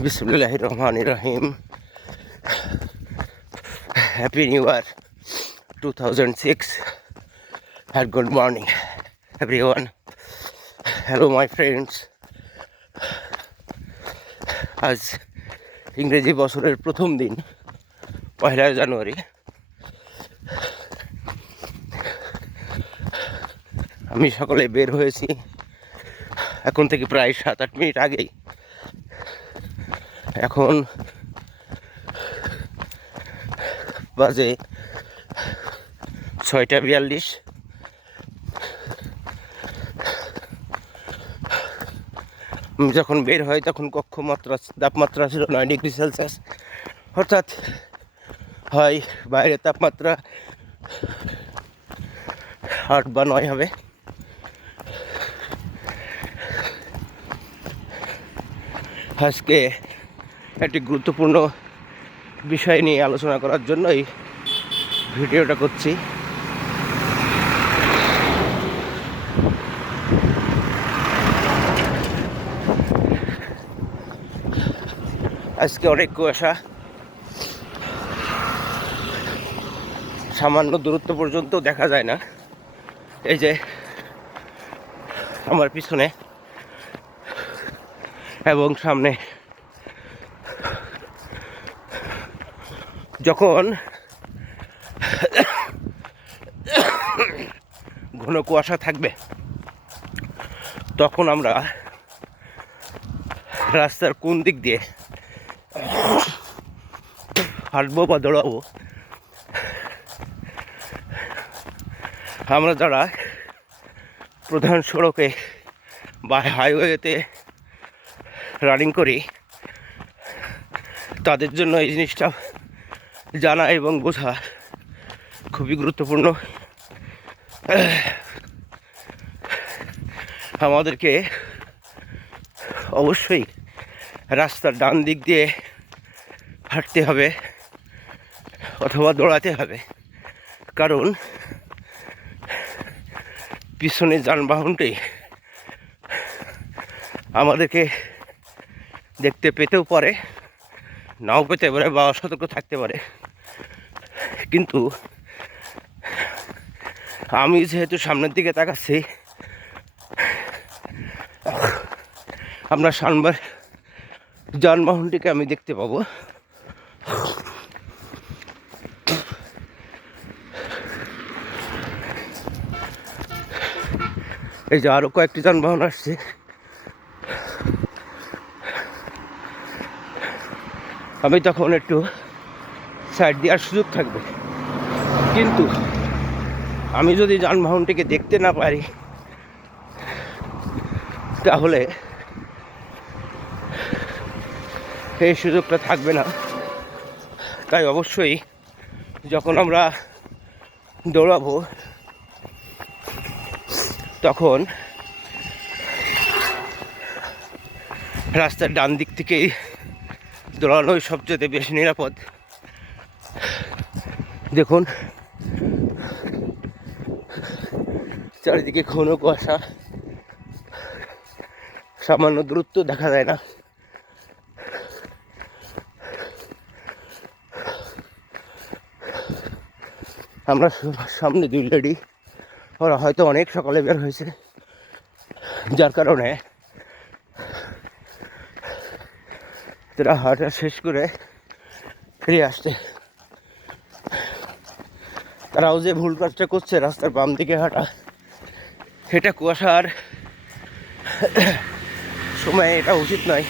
Bismillahirrahmanirrahim. Happy New Year 2006 and good morning everyone. Hello my friends. আজ ইংরেজি বছরের প্রথম দিন 1 জানুয়ারি। আমি সকালে বের হয়েছি এখন থেকে প্রায় 7-8 মিনিট আগেই। এখন বাজে 6টা 42। আমি যখন বের হই তখন তাপমাত্রা ছিল 9 ডিগ্রি সেলসিয়াস, অর্থাৎ হয় বাইরে তাপমাত্রা 8 বা 9 হবে। আজকে একটি গুরুত্বপূর্ণ বিষয় নিয়ে আলোচনা করার জন্য এই ভিডিওটা করছি। আজকে অনেক কুয়াশা, সামান্য দূরত্ব পর্যন্ত দেখা যায় না। এই যে আমার পিছনে এবং সামনে যখন ঘন কুয়াশা থাকবে তখন আমরা রাস্তার কোন দিক দিয়ে হাঁটবো বা দৌড়াবো, আমরা যারা প্রধান সড়কে বা হাইওয়েতে রানিং করি তাদের জন্য এই জিনিসটা জানা এবং বোঝা খুবই গুরুত্বপূর্ণ। আমাদেরকে অবশ্যই রাস্তার ডান দিক দিয়ে হাঁটতে হবে অথবা দৌড়াতে হবে, কারণ পিছনে যানবাহনটি আমাদেরকে দেখতে পেতেও পারে, নাও পেতে পারে বা অসতর্ক থাকতে পারে। কিন্তু আমি যেহেতু সামনের দিকে তাকাচ্ছি, আমরা যানবাহনটিকে আমি দেখতে পাবো। এই যে আরো কয়েকটি যানবাহন আসছে। আমি তখন একটু সাইড দেওয়ার সুযোগ থাকবে, কিন্তু আমি যদি যানবাহনটিকে দেখতে না পারি তাহলে এই সুযোগটা থাকবে না। তাই অবশ্যই যখন আমরা দৌড়াবো তখন রাস্তার ডান দিক থেকেই দৌড়ানোই সবচেয়ে বেশি নিরাপদ। দেখুন চারিদিকে ঘন কুয়াশা, সামান্য দূরত্ব দেখা যায় না। আমরা সামনে 2 লেডি, ওরা হয়তো অনেক সকালে বের হয়েছে, যার কারণে তারা হাঁটা শেষ করে ফিরে আসছে। তারাও যে ভুল কাজটা করছে রাস্তার বাম দিকে হাঁটা, সেটা কুয়াশার সময় এটা উচিত নয়।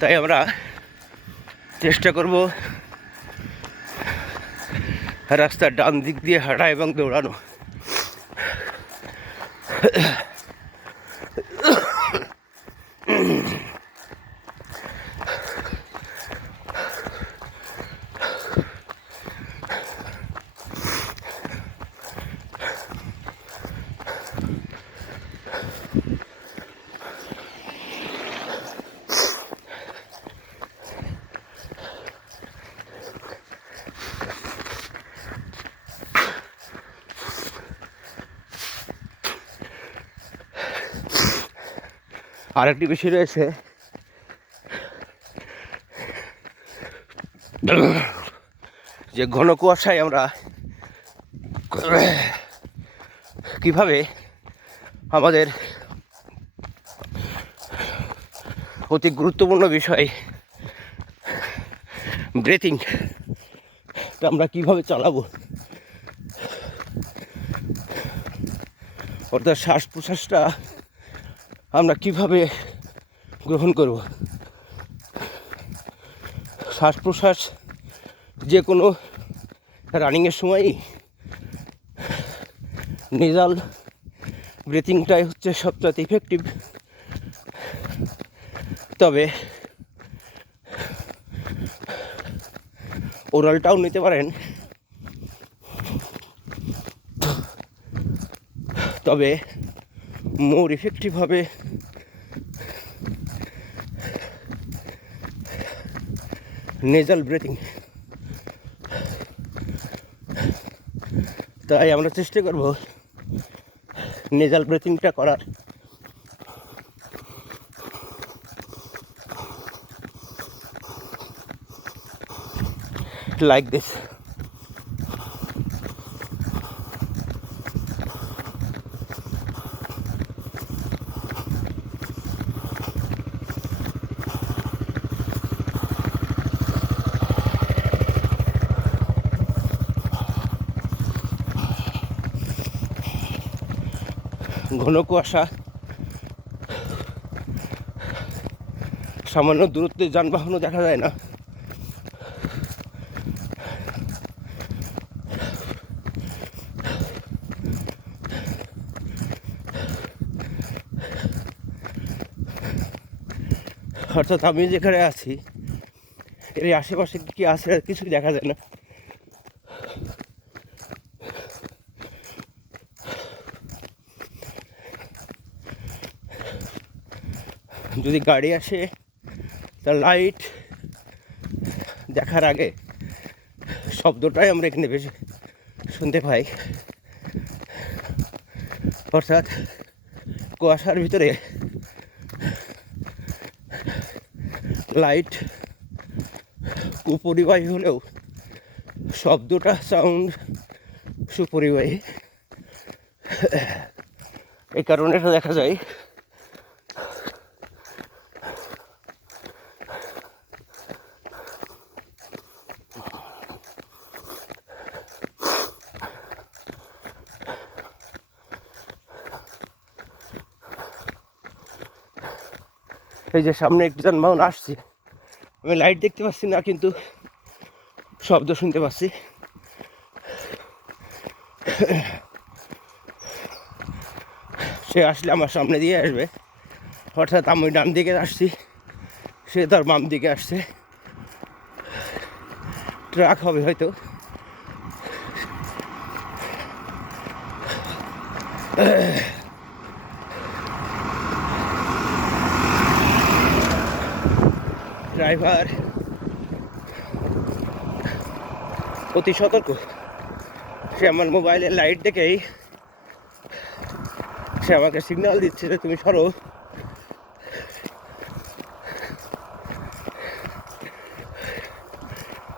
তাই আমরা চেষ্টা করব রাস্তার ডান দিক দিয়ে হাঁটা এবং দৌড়ানো। আরেকটি বিষয় রয়েছে, যে ঘন কুয়াশায় আমরা কিভাবে আমাদের অতি গুরুত্বপূর্ণ বিষয় ব্রেথিং আমরা কিভাবে চালাবো, অর্থাৎ শ্বাস প্রশ্বাসটা আমরা কিভাবে গ্রহণ করব। শ্বাস প্রশ্বাস যে কোনো রানিংয়ের সময়ই নেজাল ব্রিথিংটাই হচ্ছে সবচেয়ে ইফেক্টিভ। তবে ওরালটাও নিতে পারেন, তবে মোর ইফেক্টিভ হবে নেজাল ব্রিথিং। তাই আমরা চেষ্টা করব নেজাল ব্রিথিংটা করার। Like this. ঘন কুয়াশা, সামান্য দূরত্বে যানবাহনও দেখা যায় না। অর্থাৎ আমি যেখানে আছি এর আশেপাশে কি আছে কিছুই দেখা যায় না। যদি গাড়ি আসে তার লাইট দেখার আগে শব্দটাই আমরা এখানে বেশি শুনতে পাই। অর্থাৎ কুয়াশার ভিতরে লাইট কুপরিবাহী হলেও শব্দটা সাউন্ড সুপরিবাহী। এই কারণে এটা দেখা যায়। এই যে সামনে একটি যানবাহন আসছে, আমি লাইট দেখতে পাচ্ছি না কিন্তু শব্দ শুনতে পাচ্ছি। সে আসলে আমার সামনে দিয়ে আসবে, অর্থাৎ আমি ডান দিকে আসছি, সে তার বাম দিকে আসছে। ট্রাক হবে হয়তো। ড্রাইভার অতি সতর্ক, সে আমার মোবাইলের লাইট দেখেই সে আমাকে সিগন্যাল দিচ্ছে যে তুমি সরো।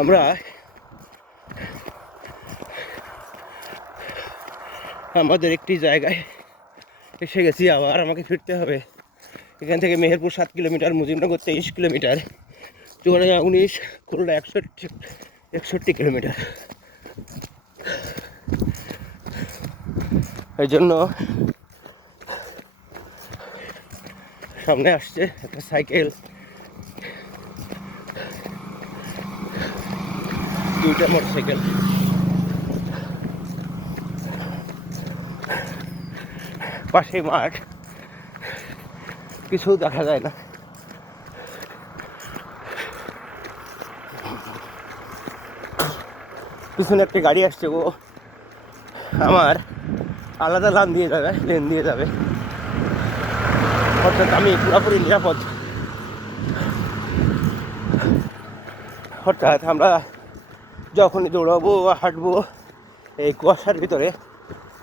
আমরা আমাদের একটি জায়গায় এসে গেছি, আবার আমাকে ফিরতে হবে। এখান থেকে Meherpur 7 kilometre, Mujibnagar 23 kilometre, Chuadanga 19, Khulna 61 kilometre. এই জন্য সামনে আসছে একটা সাইকেল, দুইটা মোটরসাইকেল। পাশে মাঠ, কিছু দেখা যায় না। পিছনে একটা গাড়ি আসছে, ও আমার আলাদা লেন দিয়ে যাবে। অর্থাৎ আমি পুরোপুরি নিরাপদ। অর্থাৎ আমরা যখনই দৌড়াবো বা হাঁটবো এই কুয়াশার ভিতরে,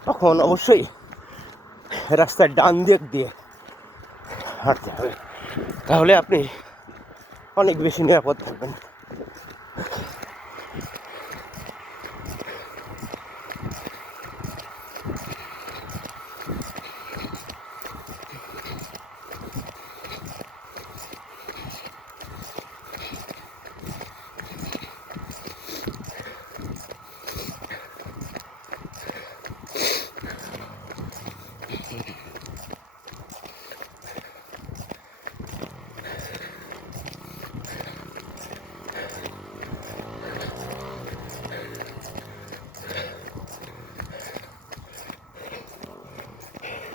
তখন অবশ্যই রাস্তার ডান দিক দিয়ে হাঁটতে হবে, তাহলে আপনি অনেক বেশি নিরাপদ থাকবেন।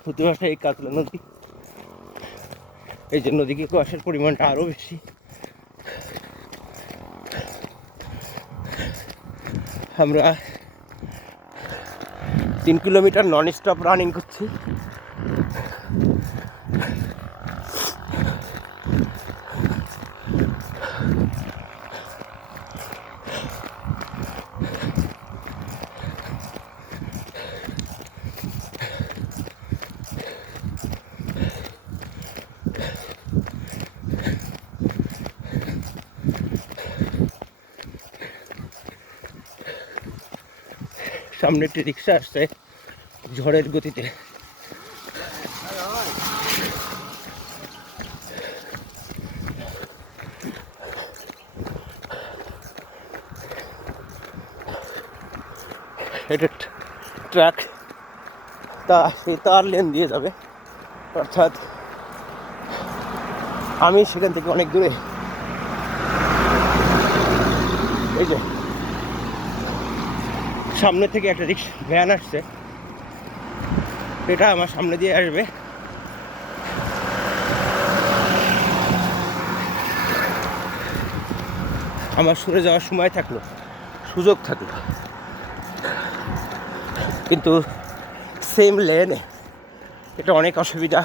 প্রতিমাসে এই কাতলা নদী, এই যে নদীকে কুয়াশার পরিমাণটা আরও বেশি। আমরা 3 কিলোমিটার নন স্টপ রানিং করছি। সামনে একটি রিক্সা আসছে ঝড়ের গতিতে। এটা ট্রাক, সেই তার লেন দিয়ে যাবে, অর্থাৎ আমি সেখান থেকে অনেক দূরে। এই যে সামনে থেকে একটা ভ্যান আসছে, এটা আমার সামনে দিয়ে আসবে। আমার সরে যাওয়ার সময় থাকলো, সুযোগ থাকলো, কিন্তু সেম লেনে এটা অনেক অসুবিধা।